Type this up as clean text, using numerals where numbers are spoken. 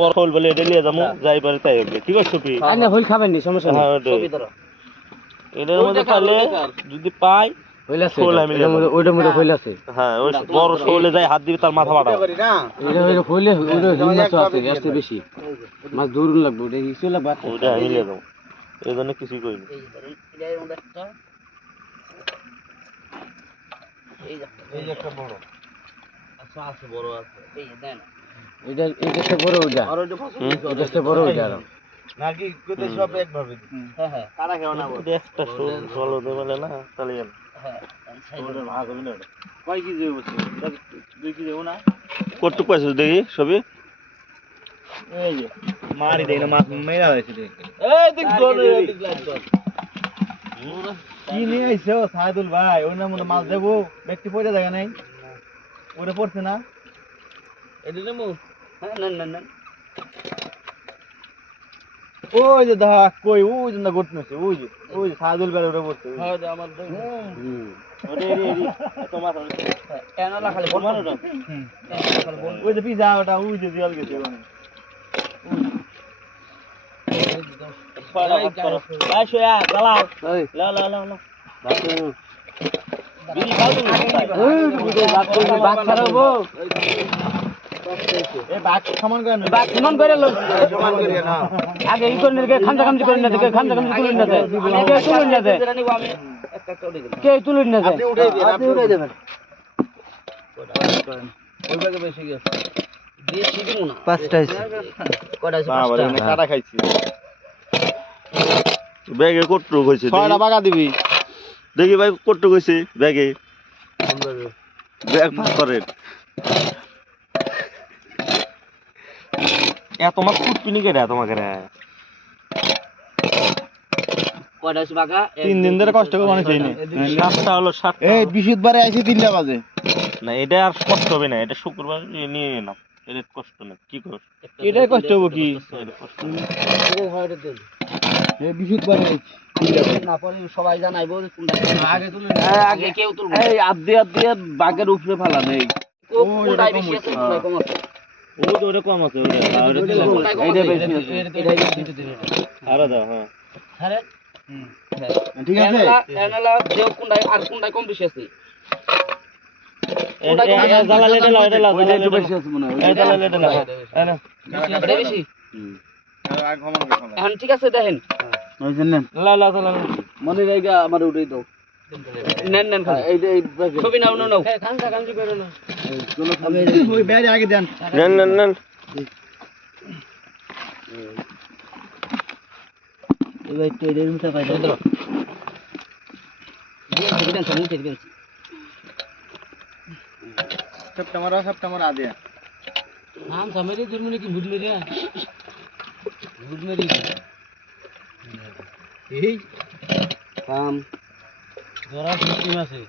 বড় হল বলে এটা নিয়ে যাবো যাই পারে তাই হবে ঠিক আছে সুপি আইনা হল খাবেন নি সমস্যা নেই সুপি ধরো এটার মধ্যে পালে যদি পাই হইল আছে ওইটার মধ্যে হইল আছে হ্যাঁ ওই বড় শোলে যাই হাত দিবি তার মাথা ফাটা এটা হইলো হইলে ওইটা হিল মাছ আছে আসতে বেশি মাছ দূর লাগবে ওটা কিছু লাগবে ওটা আমি নিয়ে যাবো এই জন্য কিছুই করিনি এই একটা বড় আচ্ছা আছে বড় আছে এই দেন এটা একটা বড় ওটা আর ওটা একটা বড় ওটা আর নাকি কোতে সব একভাবে হ্যাঁ হ্যাঁ কারা কেউ না বলে একটা শোল হতে বলে না তাহলে হ্যাঁ ওটা ভাগ হবে না কয় কেজি হইব 2 কেজি হইব না কতটুকু আছে দেখি সবই এই যে মারি দেই না মাছ মেরা হয়েছে দেখ এই দেখ দোল কি নিয়ে আইছো সাইদুল ভাই ওর নাম মাছ দেবো ব্যক্তি পড়ে জায়গা নাই ওরে পড়ছে না এটা নেমু হ্যাঁ না না ওই যে দা কই ওই যে না গটনেছে ওই যে সাইদুল ভাই ওরে পড়ছে হ্যাঁ আমার ওরে রে তোমার এনালা খালি বল মারো না ওই যে পিজা ওটা ওই যে জল গেছে ওখানে ভাই শোয়া গালাও লা লা লা লা বিড়ি খাও তুমি বাক ছাড়াবো এ বাক সমান করে না বাক সমান করে লো সমান করে না আগে ই করে না খামজা খামজি করে না দেখে খামজা খামজি করে না দে কে তুলুন না দে আমি একটা উঠে দিই কে তুলুন না দে আপনি উঠে দেবেন ওই ভাগে বেশি গেছে দিয়ে শিখুন না পাঁচটা আছে কয়টা আছে পাঁচটা আমি কাটা খাইছি ব্যাগে কট্টু কইছে ছয়টা বাগা দিবি দেখি ভাই কট্টু কইছে ব্যাগে ব্যাগ ভাগ করেন তোমার কুটপিনি কে রে তোমাকে রে কয়টা আছে বাগা 3 দিন ধরে কষ্ট করে বানাইছি নি 7টা হলো 7 এই বিশুদ্ধবারে আইছি 3টা বাজে না এটা আর কষ্ট হবে না এটা শুক্রবার নিয়ে নাও এটা কষ্ট না কি কর এটাই কষ্ট হবে কি এটা হয়তো দেন এই বিশুদ্ধবারে আইছি না পরে সবাই জানাইবো আগে তুলে আগে কেউ তুলবে এই আদি বাগের উপরে ফালা নেই কোনটাই বেশি আছে কোনটাই কম আছে ওটা কম আছে ওটা বেশি আছে এটাই বেশি দিন আরে দাও হ্যাঁ আরে ঠিক আছে এনালা দেও কোনটাই আর কোনটাই কম বেশি আছে এটা জালা লেটে লাও এটা লাও এটা বেশি আছে মনে হয় এটা লেটে লাও এনা এটা বেশি আর ঘমন এখন ঠিক আছে দেখেন ওই জন্য লা লা লা মনে রাইগা আমার উড়াই দাও নেন নেন এই ছবি নাও নাও খানকা কাঞ্জি করে না চলো ওই বাইরে আগে দেন নেন নেন নেন এই ভাই তো এর মুঠা পাই দাও দিন মুঠে দিন সেপ্টেম্বর আদে নাম সামেরি দুর্মনি কি বুদমেরি এই কাম জরা সিস্টেম আছে